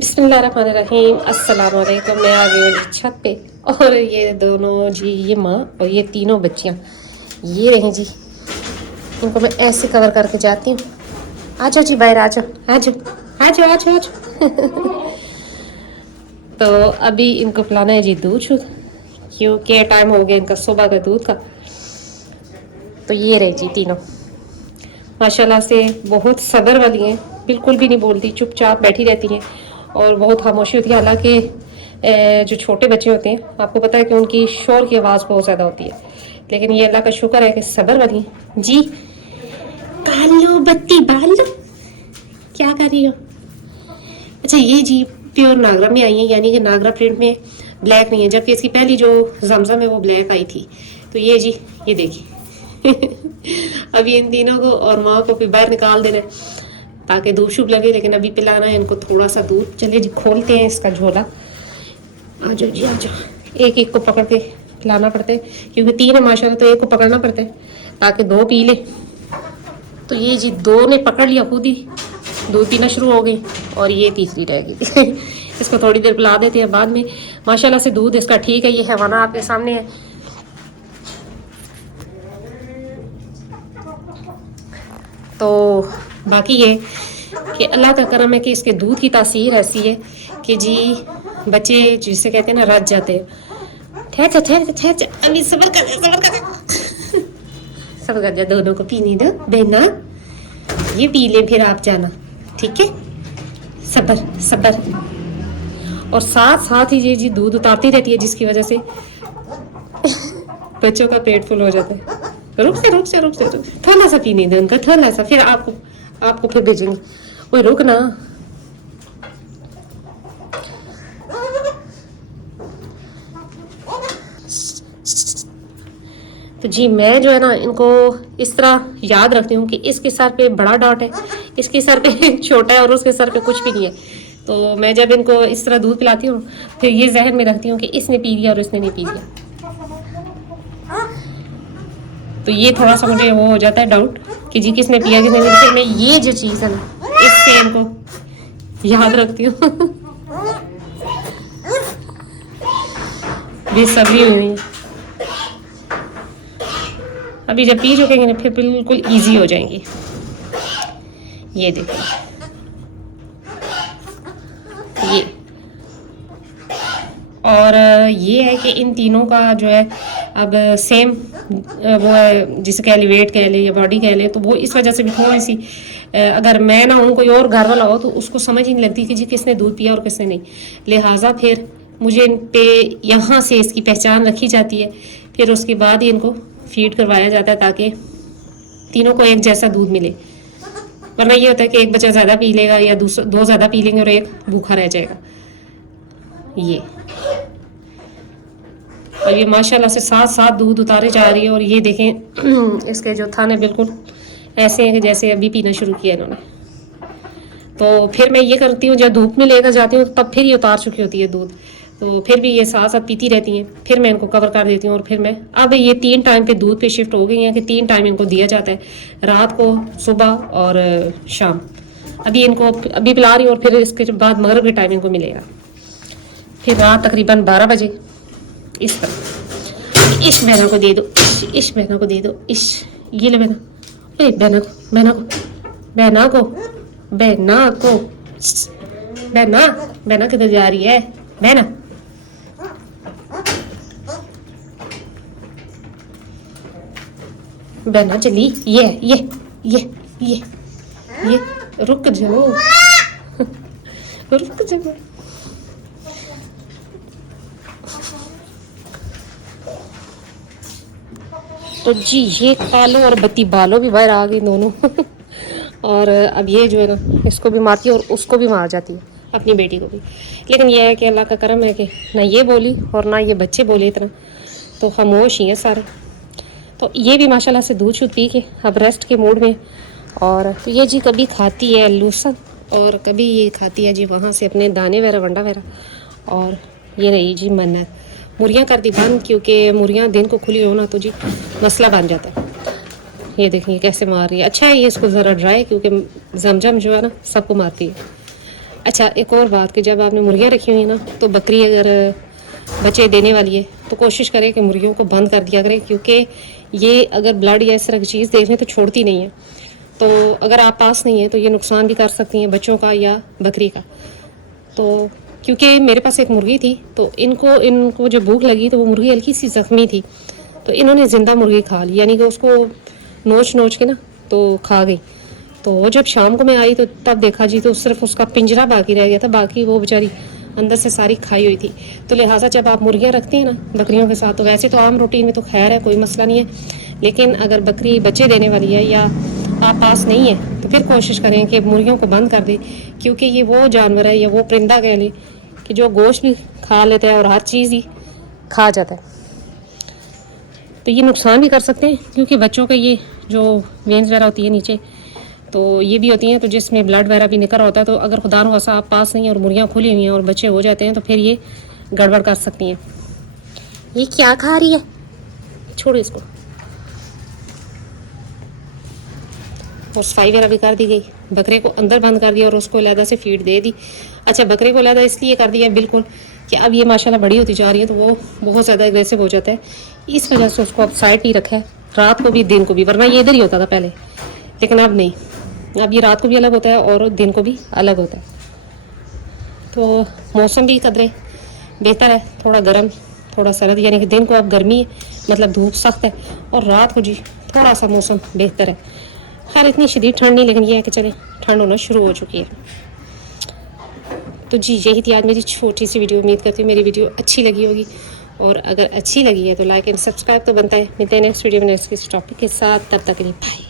बिस्मिल्लाहिर्रहमानिर्रहीम अस्सलाम वालेकुम। मैं आ गई हूँ छत पे और ये दोनों जी, ये माँ और ये तीनों बच्चियाँ ये रही जी। इनको मैं ऐसे कवर करके जाती हूँ। आ जाओ जी बाहर, आ जाओ आ जाओ आ जाओ आ जाओ आ जाओ। तो अभी इनको पिलाना है जी दूध शुद्ध, क्योंकि टाइम हो गया इनका सुबह का दूध का। तो ये रही जी तीनों माशाल्लाह से बहुत सब्र वाली हैं, बिल्कुल भी नहीं बोलती, चुपचाप बैठी रहती हैं और बहुत खामोशी होती है। हालांकि जो छोटे बच्चे होते हैं आपको पता है कि उनकी शोर की आवाज़ बहुत ज़्यादा होती है, लेकिन ये अल्लाह का शुक्र है कि सब्र वाली हैं जी। बाल लो, बत्ती बाल लो, क्या कर रही हो? अच्छा ये जी प्योर नागरा में आई है, यानी कि नागरा प्रिंट में ब्लैक नहीं है, जबकि इसकी पहली जो जमजम है वो ब्लैक आई थी। तो ये जी ये देखिए अभी इन तीनों को और माँ को फिर बाहर निकाल देना ताकि धूप शुभ लगे, लेकिन अभी पिलाना है इनको थोड़ा सा दूध। चलिए जी खोलते हैं इसका झोला। आ जाओ जी आ जाओ। एक एक को पकड़ के पिलाना पड़ता है क्योंकि तीन है माशाल्लाह, तो एक को पकड़ना पड़ता है ताकि दो पी ले। तो ये जी दो ने पकड़ लिया, खुद ही दूध पीना शुरू हो गई और ये तीसरी रह गई इसको थोड़ी देर पिला देते हैं बाद में। माशाल्लाह से दूध इसका ठीक है। ये हैवाना आपके सामने है। तो बाकी ये कि अल्लाह का करम है कि इसके दूध की तासीर ऐसी है कि जी बच्चे जिसे कहते हैं ना रज जाते हैं। ठहर जा ठहर जा ठहर जा, अभी सब्र कर सब्र कर सब्र कर जा, दोनों को पीने दो बहना, ये पी ले फिर आप जाना, ठीक है? सब्र सब्र। और साथ साथ ही ये जी दूध उतारती रहती है जिसकी वजह से बच्चों का पेट फुल हो जाता है। रुक से रुक से रुक से रुक, थोड़ा सा पीने दे उनका, थोड़ा सा, फिर आपको फिर भेजेंगे। ओए रुक ना। तो जी मैं जो है ना इनको इस तरह याद रखती हूँ कि इसके सर पे बड़ा डॉट है, इसके सर पे छोटा है और उसके सर पे कुछ भी नहीं है। तो मैं जब इनको इस तरह दूध पिलाती हूँ फिर ये जहन में रखती हूँ कि इसने पी लिया और इसने नहीं पी लिया। तो ये थोड़ा सा मुझे वो हो जाता है डाउट कि जी किसने पिया किसने नहीं। फिर मैं ये जो चीज़ है ना इससे इनको याद रखती हूँ बेसब्री हुई है। अभी जब पी चुकेंगे ना फिर बिल्कुल इजी हो जाएंगी। ये देखो ये। और ये है कि इन तीनों का जो है अब सेम वो है, जिसे कह ले वेट कह ले या बॉडी कह ले, तो वो इस वजह से भी थोड़ी सी अगर मैं ना हूँ कोई और घर वाला हो तो उसको समझ ही नहीं लगती कि जी किसने दूध पिया और किसने नहीं। लिहाजा फिर मुझे इन पे यहाँ से इसकी पहचान रखी जाती है, फिर उसके बाद ही इनको फीड करवाया जाता है ताकि तीनों को एक जैसा दूध मिले। वरना ये होता है कि एक बच्चा ज़्यादा पी लेगा या दो ज़्यादा पी लेंगे और एक भूखा रह जाएगा। ये और ये माशाल्लाह से साथ साथ दूध उतारे जा रही है। और ये देखें इसके जो थाने बिल्कुल ऐसे हैं कि जैसे अभी पीना शुरू किया इन्होंने। तो फिर मैं ये करती हूँ जब धूप में लेकर जाती हूँ तब फिर ये उतार चुकी होती है दूध, तो फिर भी ये साथ साथ पीती रहती हैं। फिर मैं इनको कवर कर देती हूँ और फिर मैं अब ये 3 टाइम पे दूध पे शिफ्ट हो गई हैं कि 3 टाइम इनको दिया जाता है, रात को, सुबह और शाम। अभी इनको अभी पिला रही हूँ और फिर इसके बाद मगरिब के टाइम इनको मिलेगा, फिर रात तकरीबन 12 बजे इस तरह। इस बहना को दे दो, इस बहना को दे दो, इस ये ले बहना, ए बहना को बहना को बहना को बहना को बहना बहना किधर जा रही है बहना? बहना चली, ये रुक जाओ रुक जाओ। तो जी ये कालो और बत्ती बालो भी बाहर आ गई दोनों और अब ये जो है ना इसको भी मारती है और उसको भी मार जाती है, अपनी बेटी को भी। लेकिन यह है कि अल्लाह का करम है कि ना ये बोली और ना ये बच्चे बोले इतना, तो खामोश ही है सारे। तो ये भी माशाल्लाह से दूध शूध पी के अब रेस्ट के मूड में। और तो ये जी कभी खाती है लूसन और कभी ये खाती है जी वहाँ से अपने दाने वगैरह वंडा वगैरह। और ये रही जी मन्नत, मुर्गियाँ कर दी बंद क्योंकि मुर्गियाँ दिन को खुली हो ना तो जी मसला बन जाता है। ये देखिए कैसे मार रही है। अच्छा है ये इसको ज़रा ड्राई, क्योंकि जमजम जो है ना सबको मारती है। अच्छा, एक और बात कि जब आपने मुर्गियाँ रखी हुई है ना, तो बकरी अगर बच्चे देने वाली है तो कोशिश करें कि मुर्गियों को बंद कर दिया करें, क्योंकि ये अगर ब्लड या इस तरह की चीज़ देख लें तो छोड़ती नहीं है। तो अगर आप पास नहीं है तो ये नुकसान भी कर सकती हैं बच्चों का या बकरी का। तो क्योंकि मेरे पास एक मुर्गी थी, तो इनको जब भूख लगी तो वो मुर्गी हल्की सी ज़ख्मी थी, तो इन्होंने ज़िंदा मुर्गी खा ली, यानी कि उसको नोच के ना तो खा गई। तो वो जब शाम को मैं आई तो तब देखा जी, तो सिर्फ उसका पिंजरा बाकी रह गया था, बाकी वो बेचारी अंदर से सारी खाई हुई थी। तो लिहाजा जब आप मुर्गियाँ रखती हैं ना बकरियों के साथ, तो वैसे तो आम रूटीन में तो खैर है, कोई मसला नहीं है, लेकिन अगर बकरी बच्चे देने वाली है या आप पास नहीं है तो फिर कोशिश करें कि मुर्गियों को बंद कर दें, क्योंकि ये वो जानवर है या वो परिंदा कह लें कि जो गोश्त भी खा लेता है और हर चीज़ ही खा जाता है। तो ये नुकसान भी कर सकते हैं, क्योंकि बच्चों के ये जो वेंस वगैरह होती है नीचे, तो ये भी होती हैं, तो जिसमें ब्लड वगैरह भी निकल होता है। तो अगर खुदा न खास्ता आप पास नहीं है और मुर्गियाँ खुली हुई हैं और बच्चे हो जाते हैं तो फिर ये गड़बड़ कर सकती हैं। ये क्या खा रही है, छोड़ो इसको। और सफाई वगैरह भी कर दी गई, बकरे को अंदर बंद कर दिया और उसको अलहदा से फीड दे दी। अच्छा, बकरे को अलहदा इसलिए कर दिया बिल्कुल कि अब ये माशाल्लाह बड़ी होती जा रही है, तो वो बहुत ज़्यादा एग्रेसिव हो जाता है, इस वजह से उसको अब साइड नहीं रखा है, रात को भी दिन को भी, वरना ये इधर ही होता था पहले, लेकिन अब नहीं, अब ये रात को भी अलग होता है और दिन को भी अलग होता है। तो मौसम भी कदरे बेहतर है, थोड़ा गर्म थोड़ा सर्द, यानी कि दिन को अब गर्मी है, मतलब धूप सख्त है, और रात को जी थोड़ा सा मौसम बेहतर है। खैर इतनी शदीद ठंड नहीं, लेकिन ये है कि चले ठंड होना शुरू हो चुकी है। तो जी यही थी आज मेरी छोटी सी वीडियो। उम्मीद करती हूँ मेरी वीडियो अच्छी लगी होगी, और अगर अच्छी लगी है तो लाइक एंड सब्सक्राइब तो बनता है। मिलते हैं नेक्स्ट वीडियो में नेक्स्ट किसी टॉपिक के साथ, तब तक के लिए बाय।